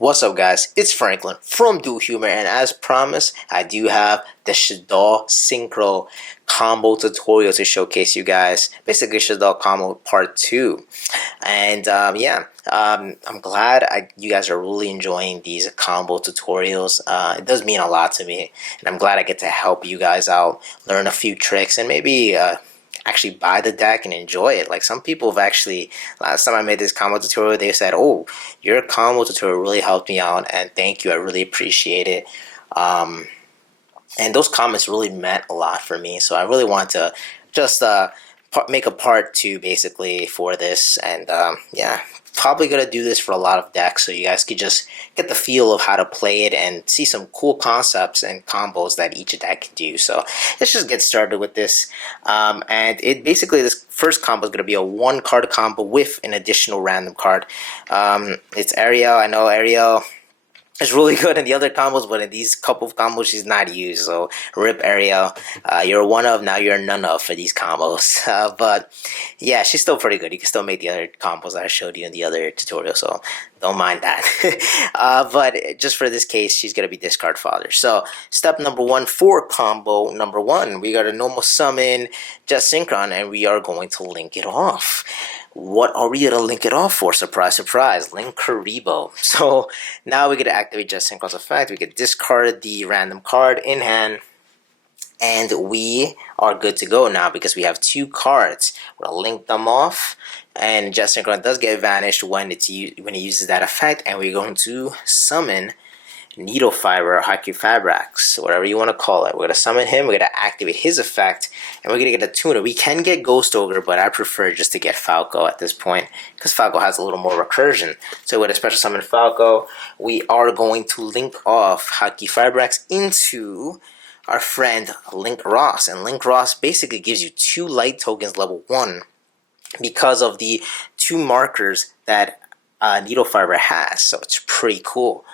What's up guys, it's Franklin from Duel Humor, and as promised, I do have the Shaddoll Synchro combo tutorial to showcase you guys. Basically Shaddoll combo part 2. And I'm glad you guys are really enjoying these combo tutorials. It does mean a lot to me, and I'm glad I get to help you guys out, learn a few tricks, and maybe actually buy the deck and enjoy it. Like some people have actually, last time I made this combo tutorial, they said, oh, your combo tutorial really helped me out, and thank you, I really appreciate it. And those comments really meant a lot for me, so I really want to just make a part 2 basically for this. And yeah, probably gonna do this for a lot of decks, so you guys could just get the feel of how to play it and see some cool concepts and combos that each deck can do. So let's just get started with this. And it basically, this first combo is gonna be a 1-card combo with an additional random card. It's Ariel. I know Ariel is really good in the other combos, but in these couple of combos she's not used, so rip Ariel. You're one of, now you're none of for these combos. But yeah, she's still pretty good. You can still make the other combos that I showed you in the other tutorial, so don't mind that. But just for this case, she's gonna be discard fodder. So step number 1 for combo number 1, we got a normal summon Just Synchron, and we are going to link it off. What are we gonna link it off for? Surprise, surprise, link Karibo. So now we get to activate Just Synchron's effect. We can discard the random card in hand, and we are good to go now because we have 2 cards. We're gonna link them off, and Just Synchron does get vanished when it uses that effect, and we're going to summon Needle Fiber or Haiku Fabrax, whatever you want to call it. We're going to summon him, we're going to activate his effect, and we're going to get a tuner. We can get Ghost Ogre, but I prefer just to get Falco at this point, because Falco has a little more recursion. So with a special summon Falco, we are going to link off Haiku Fabrax into our friend Link Ross. And Link Ross basically gives you 2 light tokens level 1 because of the 2 markers that Needle Fiber has, so it's pretty cool.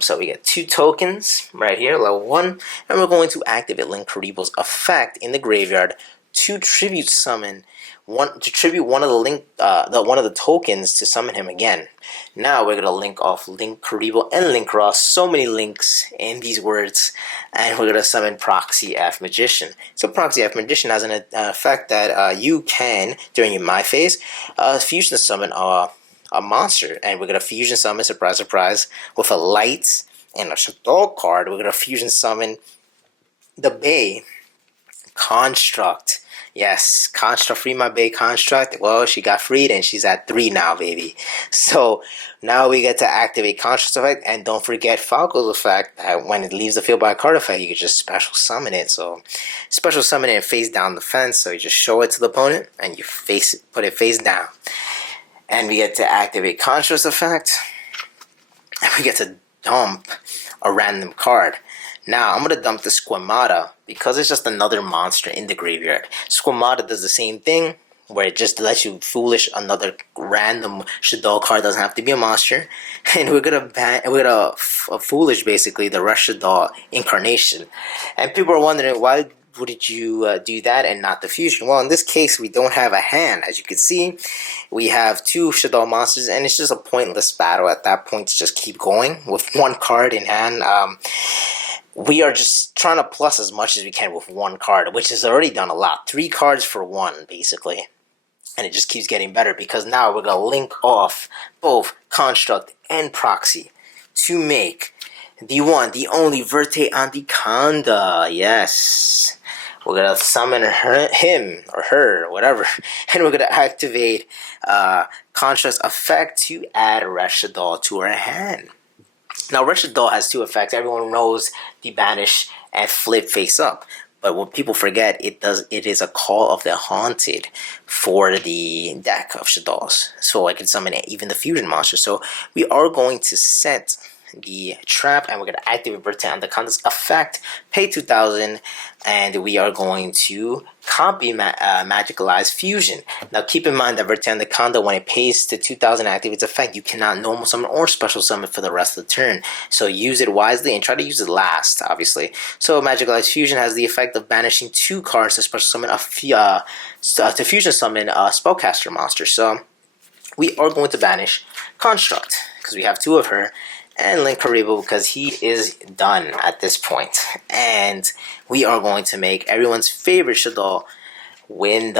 So we get 2 tokens right here, level 1, and we're going to activate Link Karibo's effect in the graveyard to tribute summon one of the one of the tokens to summon him again. Now we're gonna link off Link Karibo and Link Ross. So many links in these words, and we're gonna summon Proxy F Magician. So Proxy F Magician has an effect that you can, during your my phase, fusion summon a monster, and we're gonna fusion summon, surprise surprise, with a light and a Shaddoll card. We're gonna fusion summon the Bay Construct. Yes, Construct, free my Bay Construct. Well, she got freed and she's at 3 now, baby. So now we get to activate Construct effect, and don't forget Falco's effect. When it leaves the field by a card effect, you can just special summon it. So special summon it and face down the fence. So you just show it to the opponent and you put it face down. And we get to activate Construct effect, and we get to dump a random card. Now I'm gonna dump the Squamata because it's just another monster in the graveyard. Squamata does the same thing, where it just lets you foolish another random Shaddoll card. Doesn't have to be a monster, and we're gonna foolish basically the Rush Shaddoll incarnation. And people are wondering, why would you do that and not the fusion? Well, in this case, we don't have a hand. As you can see, we have 2 Shaddoll monsters, and it's just a pointless battle at that point to just keep going with 1 card in hand. We are just trying to plus as much as we can with 1 card, which has already done a lot. 3 cards for 1, basically. And it just keeps getting better because now we're going to link off both Construct and Proxy to make the one, the only Verte Anticonda. Yes. We're going to summon him or her, whatever. And we're going to activate Construct's effect to add Rush Shaddoll to our hand. Now, Rush Shaddoll has 2 effects. Everyone knows the banish and flip face up. But what people forget, it is a Call of the Haunted for the deck of Shaddolls. So I can summon even the fusion monster. So we are going to set the trap, and we're going to activate Return on the Conda's effect, pay 2,000, and we are going to copy Magicalize Fusion. Now keep in mind that Return the Conda, when it pays to 2,000 activates effect, you cannot normal summon or special summon for the rest of the turn. So use it wisely and try to use it last, obviously. So Magicalize Fusion has the effect of banishing 2 cards to special summon to fusion summon a spellcaster monster. So we are going to banish Construct because we have 2 of her, and Link Karibo because he is done at this point. And we are going to make everyone's favorite Shaddoll win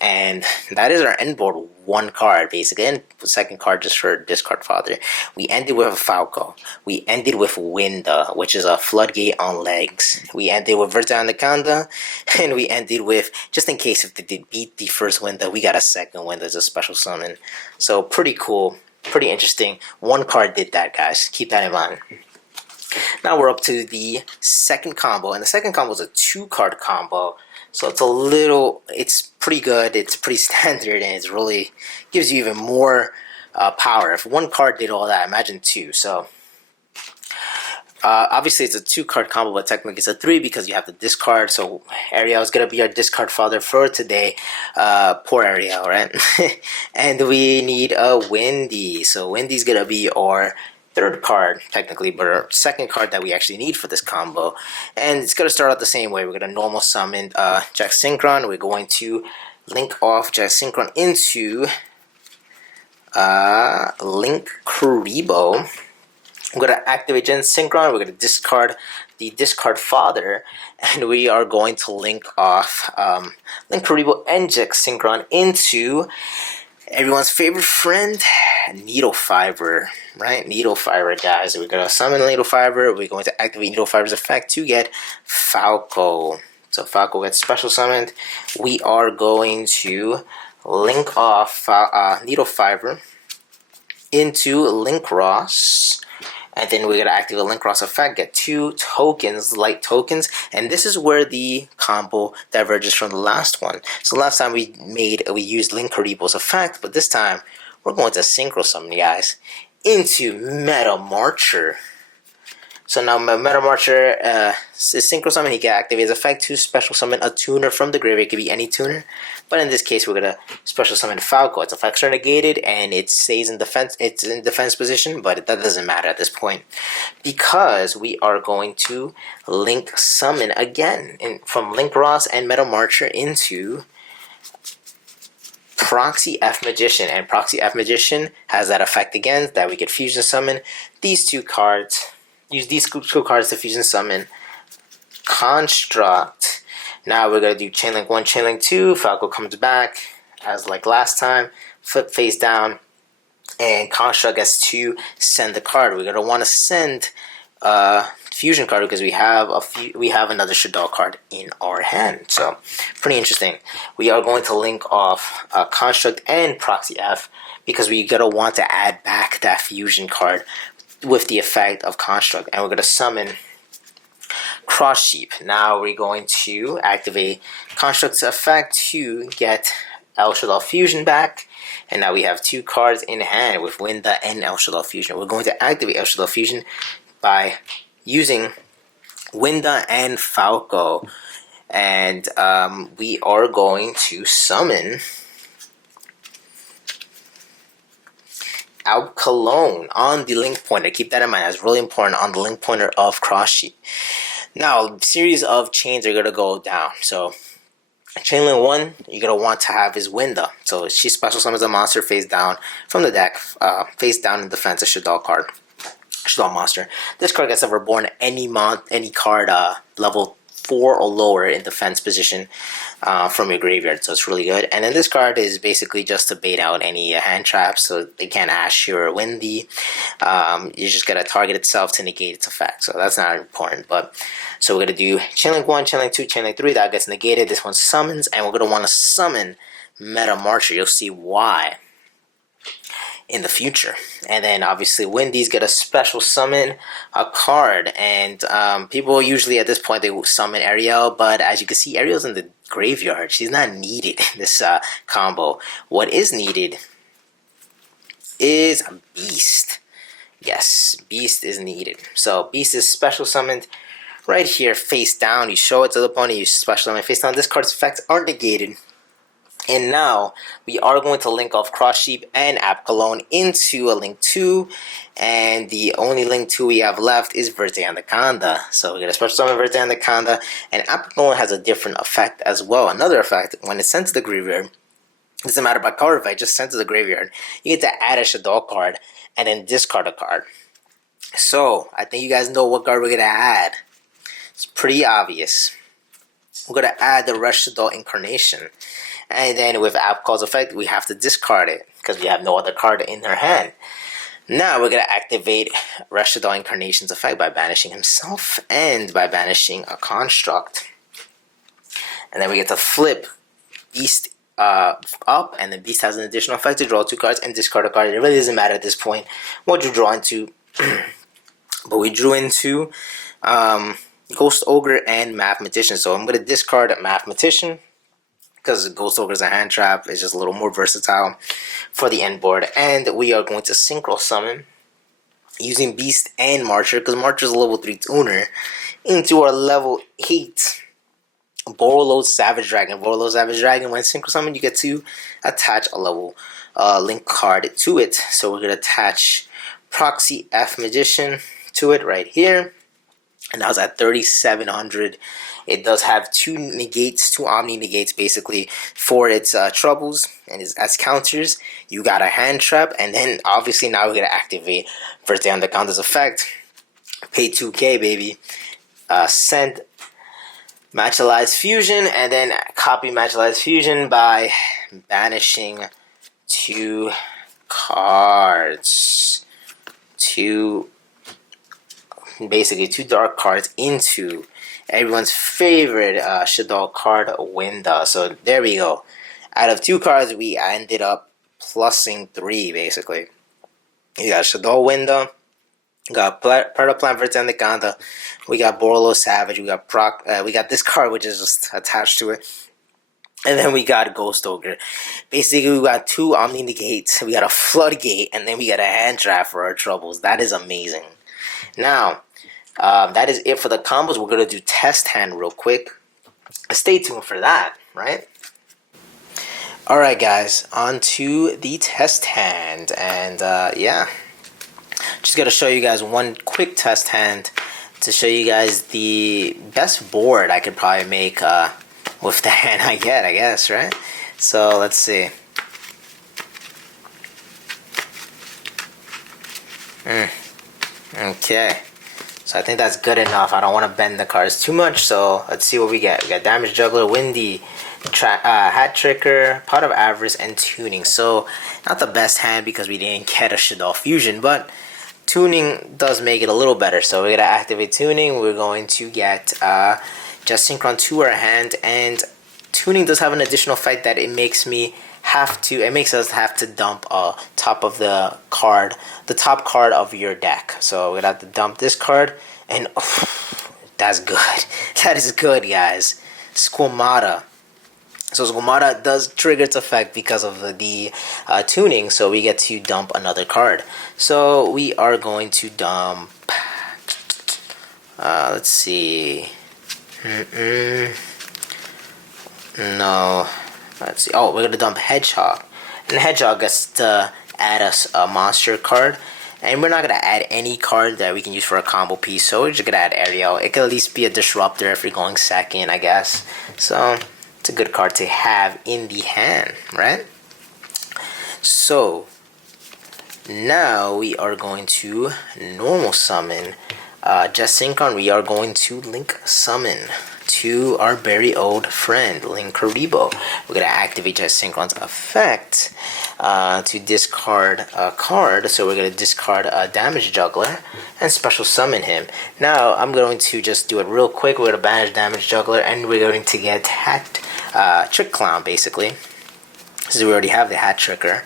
and that is our end board, 1 card basically, and second card just for discard fodder. We ended with a Falco. We ended with Winda, which is a floodgate on legs. We ended with Verta Anaconda, and we ended with, just in case if they did beat the first Winda, we got a second Winda as a special summon. So pretty cool, pretty interesting. 1 card did that, guys. Keep that in mind. Now we're up to the second combo, and the second combo is a 2-card combo. So it's pretty good, it's pretty standard, and it really gives you even more power. If 1 card did all that, imagine 2. So obviously it's a 2-card combo, but technically it's a 3 because you have to discard. So Ariel is going to be our discard fodder for today. Poor Ariel, right? And we need a Windy. So Windy's going to be our 3rd card, technically, but our 2nd card that we actually need for this combo. And it's going to start out the same way. We're going to normal summon Jack Synchron. We're going to link off Jack Synchron into Link Kuribo. We're going to activate Gen Synchron. We're going to discard the discard fodder, and we are going to link off Link Kuribo and Jack Synchron into everyone's favorite friend, Needle Fiber, right? Needle Fiber, guys. We're going to summon Needle Fiber. We're going to activate Needle Fiber's effect to get Falco. So Falco gets special summoned. We are going to link off Needle Fiber into Link Ross. And then we're going to activate Link Ross effect, get 2 tokens, light tokens, and this is where the combo diverges from the last one. So last time we used Link Karibo's effect, but this time we're going to synchro summon, guys, into Meta Marcher. So now Meta Marcher is synchro summon. He can activate his effect to special summon a tuner from the graveyard. It could be any tuner, but in this case we're gonna special summon Falco. Its effects are negated and it stays in defense. It's in defense position, but that doesn't matter at this point because we are going to link summon again from Link Ross and Meta Marcher into Proxy F Magician, and Proxy F Magician has that effect again that we could fusion summon these 2 cards. Use these 2 cards to fusion summon Construct. Now we're going to do Chainlink 1, Chainlink 2. Falco comes back as like last time. Flip face down. And Construct gets to send the card. We're going to want to send fusion card because we have another Shaddoll card in our hand. So pretty interesting. We are going to link off Construct and Proxy F because we're going to want to add back that fusion card with the effect of Construct, and we're going to summon Cross Sheep. Now we're going to activate Construct's effect to get El Shaddoll Fusion back, and now we have 2 cards in hand with Winda and El Shaddoll Fusion. We're going to activate El Shaddoll Fusion by using Winda and Falco, and we are going to summon Out Cologne on the link pointer. Keep that in mind. That's really important on the link pointer of Cross Sheep. Now, series of chains are going to go down. So, Chainlink 1, you're going to want to have is Winda. So, she special summons a monster face down from the deck, face down in defense, a Shaddoll card. Shaddoll monster. This card gets reborn any card level 4 or lower in defense position from your graveyard, so it's really good. And then this card is basically just to bait out any hand traps, so they can't Ash or Windy. You just gotta target itself to negate its effect, so that's not important. But so we're gonna do Chainlink 1, Chainlink 2, Chainlink 3. That gets negated. This one summons, and we're gonna want to summon Meta Marcher. You'll see why in the future. And then obviously Windy's get a special summon a card, and people usually at this point they will summon Ariel, but as you can see, Ariel's in the graveyard. She's not needed in this combo. What is needed is Beast. Yes, Beast is needed. So Beast is special summoned right here, face down. You show it to the opponent, you special summon face down. This card's effects are negated. And now we are going to link off Cross Sheep and App Cologne into a link 2. And the only link 2 we have left is Verte Anaconda. So we get a special summon Verte Anaconda. And App Cologne has a different effect as well. Another effect, when it's sent to the graveyard, it doesn't matter about card effect, just sent to the graveyard. You get to add a Shaddoll card and then discard a card. So I think you guys know what card we're going to add. It's pretty obvious. We're going to add the Rush Shaddoll Incarnation. And then with App Call's effect, we have to discard it because we have no other card in our hand. Now we're going to activate Rush Shaddoll Incarnation's effect by banishing himself and by banishing a construct. And then we get to flip Beast up, and the Beast has an additional effect to draw 2 cards and discard a card. It really doesn't matter at this point what you draw into. But we drew into Ghost Ogre and Mathematician. So I'm going to discard Mathematician, because Ghost Ogre is a hand trap. It's just a little more versatile for the end board. And we are going to Synchro Summon using Beast and Marcher, because Marcher is a level 3 tuner, into our level 8 Borreload Savage Dragon. Borreload Savage Dragon, when Synchro Summon, you get to attach a level link card to it. So we're going to attach Proxy F Magician to it right here. And now it's at 3,700. It does have 2 negates, 2 Omni negates basically for its troubles and as counters. You got a hand trap, and then obviously now we're gonna activate Verte Anaconda's effect. Pay 2K, baby. Send Materialized Fusion, and then copy Materialized Fusion by banishing 2 cards. Basically 2 dark cards into everyone's favorite Shaddoll card, Winda. So there we go. Out of 2 cards, we ended up plussing 3 basically. You got Shaddoll Winda, we got Pertaplan Verte Anaconda, we got Borreload Savage, we got this card which is just attached to it. And then we got Ghost Ogre. Basically, we got 2 Omni Negates, we got a Floodgate, and then we got a hand trap for our troubles. That is amazing. Now, that is it for the combos. We're going to do test hand real quick. Stay tuned for that, right? Alright guys, on to the test hand. And yeah, just going to show you guys one quick test hand to show you guys the best board I could probably make with the hand I get, I guess, right? So let's see. Okay. So I think that's good enough. I don't want to bend the cards too much. So let's see what we get. We got Damage Juggler, Windy, Hat Tricker, Pot of Avarice, and Tuning. So not the best hand because we didn't get a Shaddoll Fusion, but Tuning does make it a little better. So we're going to activate Tuning. We're going to get Just Synchron to our hand, and Tuning does have an additional effect that it makes us have to dump top of the top card of your deck. So we're gonna have to dump this card, and that's good. That is good, guys. Squamata. So Squamata does trigger its effect because of the tuning, so we get to dump another card. So we are going to dump. Let's see. No. Let's see. Oh, we're gonna dump Hedgehog, and Hedgehog gets to add us a monster card, and we're not gonna add any card that we can use for a combo piece. So we're just gonna add Ariel. It could at least be a disruptor if you're going second, I guess. So it's a good card to have in the hand, right? So now we are going to normal summon Just Synchron. We are going to link summon to our very old friend Linkuriboh. We're gonna activate Just Synchron's effect to discard a card. So we're gonna discard a Damage Juggler and special summon him. Now I'm going to just do it real quick. We're gonna banish Damage Juggler, and we're going to get Trick Clown basically. Since we already have the Hat Tricker.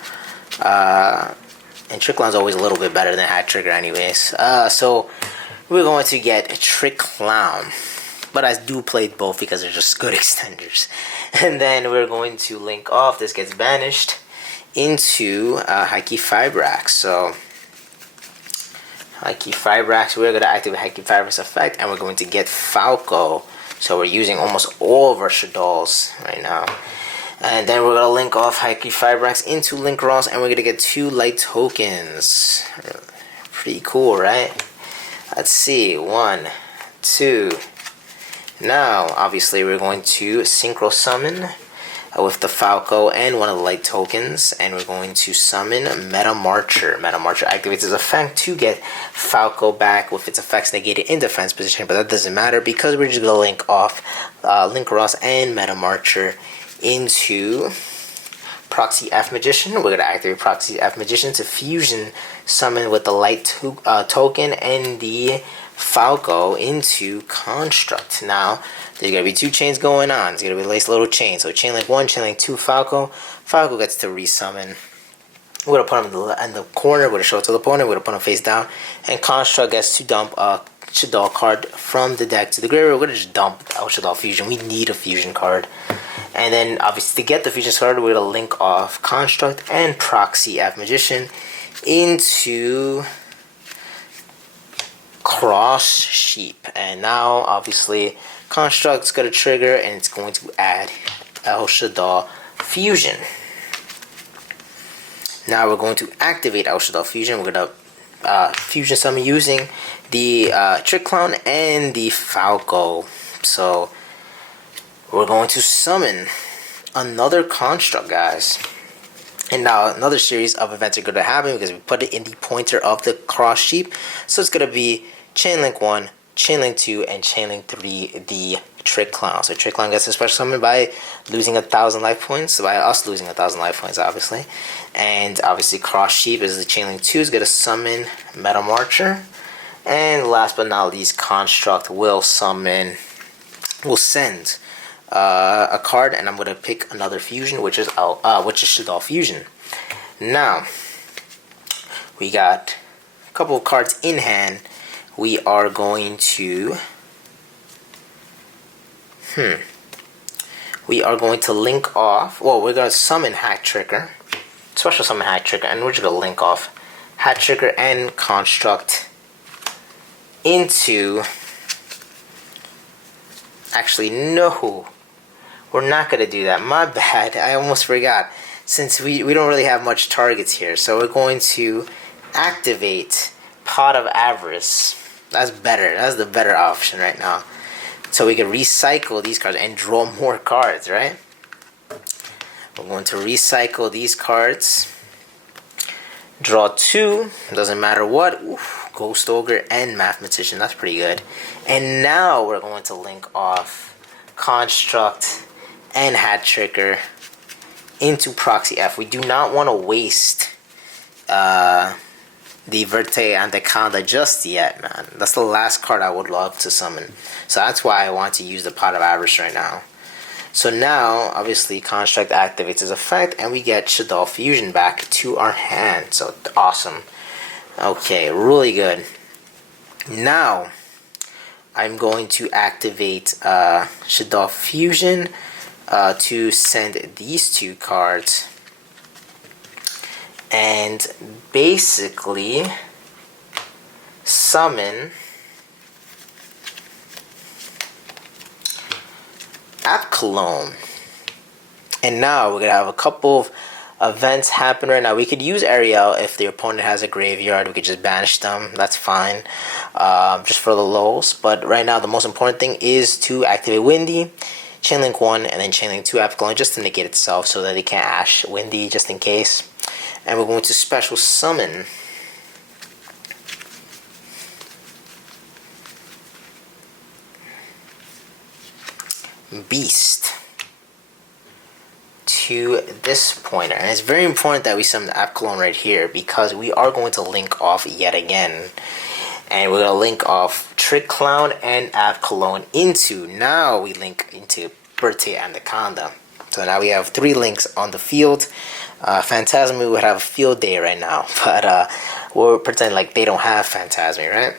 And Trick Clown's always a little bit better than Hat Tricker anyways. So we're going to get a Trick Clown. But I do play both because they're just good extenders. And then we're going to link off. This gets banished into Haki Fibrax. So Haki Fibrax. We're going to activate Haki Fibrax effect, and we're going to get Falco. So we're using almost all of our Shaddolls right now. And then we're going to link off Haki Fibrax into Link Ross, and we're going to get 2 light tokens. Pretty cool, right? Let's see. 1, 2. Now, obviously, we're going to Synchro Summon with the Falco and 1 of the light tokens, and we're going to summon Meta Marcher. Meta Marcher activates its effect to get Falco back with its effects negated in defense position, but that doesn't matter because we're just going to link off Link Ross and Meta Marcher into Proxy F Magician. We're going to activate Proxy F Magician to fusion summon with the light token and the Falco into Construct. Now, there's going to be 2 chains going on. It's going to be a nice little chain. So chain link 1, chain link 2, Falco. Falco gets to resummon. We're going to put him in the corner. We're going to show it to the opponent. We're going to put him face down. And Construct gets to dump a Shaddoll card from the deck to the graveyard. We're going to just dump our Shaddoll Fusion. We need a Fusion card. And then, obviously, to get the Fusion card, we're going to link off Construct and Proxy F Magician into Cross Sheep. And now, obviously, Construct's going to trigger, and it's going to add El Shaddoll Fusion. Now we're going to activate El Shaddoll Fusion. We're going to Fusion Summon using the Trick Clown and the Falco. So we're going to summon another Construct, guys. And now another series of events are going to happen because we put it in the pointer of the Cross Sheep. So it's going to be Chain Link 1, Chain Link 2, and Chain Link 3, the Trick Clown. So Trick Clown gets a special summon by losing 1,000 life points, by us losing 1,000 life points, obviously. And obviously Cross Sheep is the Chain Link 2 is going to summon Meta Marcher. And last but not least, Construct will send a card, and I'm going to pick another fusion, which is Shaddoll Fusion. Now, we got a couple of cards in hand. We are going to link off. Well, we're going to summon Hat Tricker, special summon Hat Tricker, and we're just going to link off Hat Tricker and Construct into. Actually, no, we're not going to do that. My bad. I almost forgot. Since we don't really have much targets here, so we're going to activate Pot of Avarice. That's better. That's the better option right now. So we can recycle these cards and draw more cards, right? We're going to recycle these cards. Draw 2. Doesn't matter what. Oof, Ghost Ogre and Mathematician. That's pretty good. And now we're going to link off Construct and Hat Tricker into Proxy F. We do not want to waste the Verte Anaconda just yet, man. That's the last card I would love to summon. So that's why I want to use the Pot of Avarice right now. So now, obviously, Construct activates its effect, and we get Shaddoll Fusion back to our hand. So awesome. Okay, really good. Now, I'm going to activate Shaddoll Fusion to send these 2 cards. And basically summon Cologne. And now we're going to have a couple of events happen right now. We could use Ariel if the opponent has a graveyard. We could just banish them. That's fine. Just for the lulz. But right now the most important thing is to activate Windy, Chainlink 1, and then Chainlink 2 Cologne just to negate itself so that they can't Ash Windy just in case. And we're going to special summon Beast to this pointer. And it's very important that we summon the Cologne right here because we are going to link off yet again. And we're going to link off Trick Clown and Cologne into, now we link into Birthday Anaconda. So now we have 3 links on the field. Phantasmi would have a field day right now, but we're pretending like they don't have Phantasmi, right?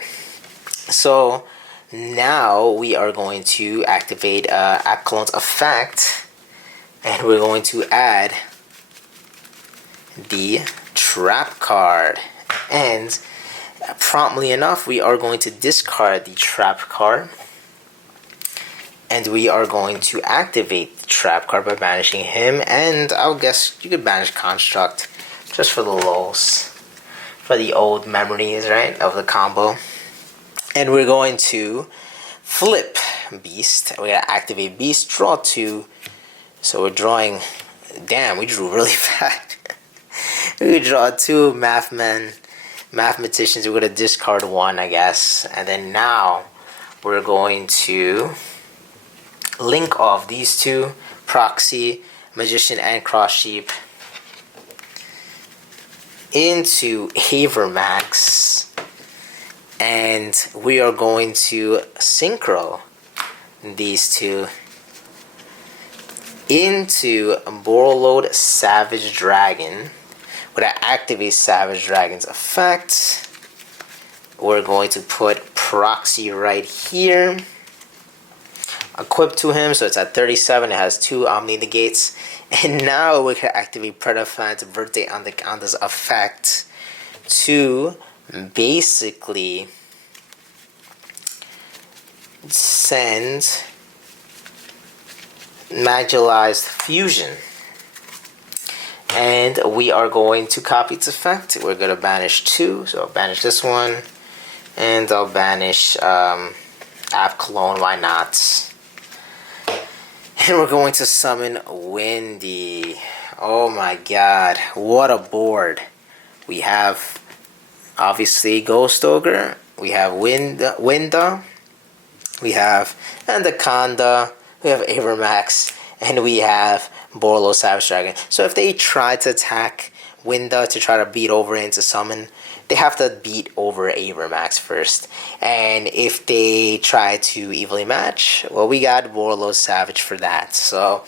So now we are going to activate Cologne's effect, and we're going to add the Trap card. And Promptly enough, we are going to discard the trap card. And we are going to activate the trap card by banishing him. And I'll guess you could banish Construct just for the lulz. For the old memories, right, of the combo. And we're going to flip Beast. We're going to activate Beast, draw 2. So we're drawing... Damn, we drew really bad. We draw 2 mathematicians. We're going to discard 1, I guess. And then now we're going to link off these 2, Proxy, Magician, and Cross Sheep, into Havermax. And we are going to synchro these 2 into Borreload Savage Dragon. We're going to activate Savage Dragon's effect. We're going to put Proxy right here. Equipped to him, so it's at 37. It has 2 Omni Negates. And now we can activate Predafant's Birthday on this effect to basically send Magilized Fusion. And we are going to copy its effect. We're going to banish 2, so I'll banish this one. And I'll banish App Clone, why not? And we're going to summon Windy. Oh my god, what a board. We have, obviously, Ghost Ogre. We have Winda. We have Anaconda. We have Avermax. And we have Borreload Savage Dragon. So if they try to attack Winda to try to beat over into summon, they have to beat over Avermax first. And if they try to evenly match, well, we got Borreload Savage for that. So,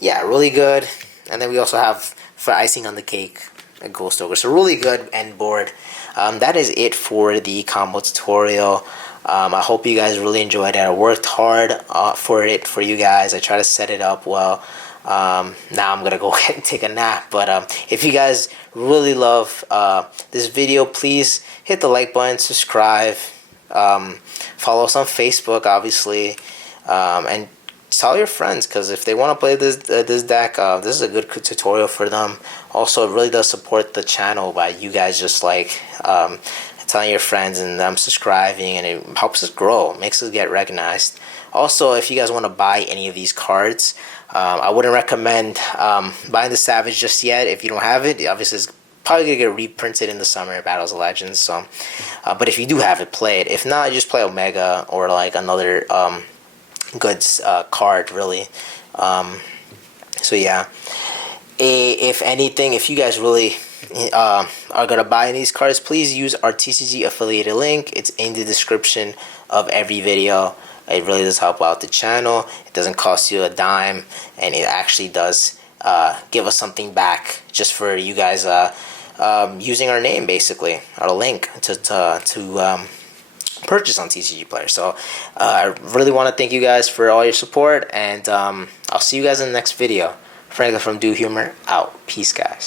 yeah, really good. And then we also have, for icing on the cake, a Ghost Ogre. So, really good end board. That is it for the combo tutorial. I hope you guys really enjoyed it. I worked hard for you guys. I tried to set it up well. Now I'm gonna go ahead and take a nap, but if you guys really love this video, please hit the like button, subscribe, follow us on Facebook, obviously, and tell your friends, because if they want to play this deck, this is a good tutorial for them. Also, it really does support the channel by you guys just like telling your friends and them subscribing, and it helps us grow, makes us get recognized. Also, if you guys want to buy any of these cards, I wouldn't recommend buying the Savage just yet if you don't have it. Obviously, it's probably going to get reprinted in the summer Battles of Legends. So, but if you do have it, play it. If not, just play Omega or like another good card, really. So yeah. If anything, if you guys really are going to buy these cards, please use our TCG affiliated link. It's in the description of every video. It really does help out the channel. It doesn't cost you a dime, and it actually does give us something back just for you guys using our name, basically, our link to purchase on TCG Player. So I really want to thank you guys for all your support, and I'll see you guys in the next video. Franklin from Do Humor out. Peace, guys.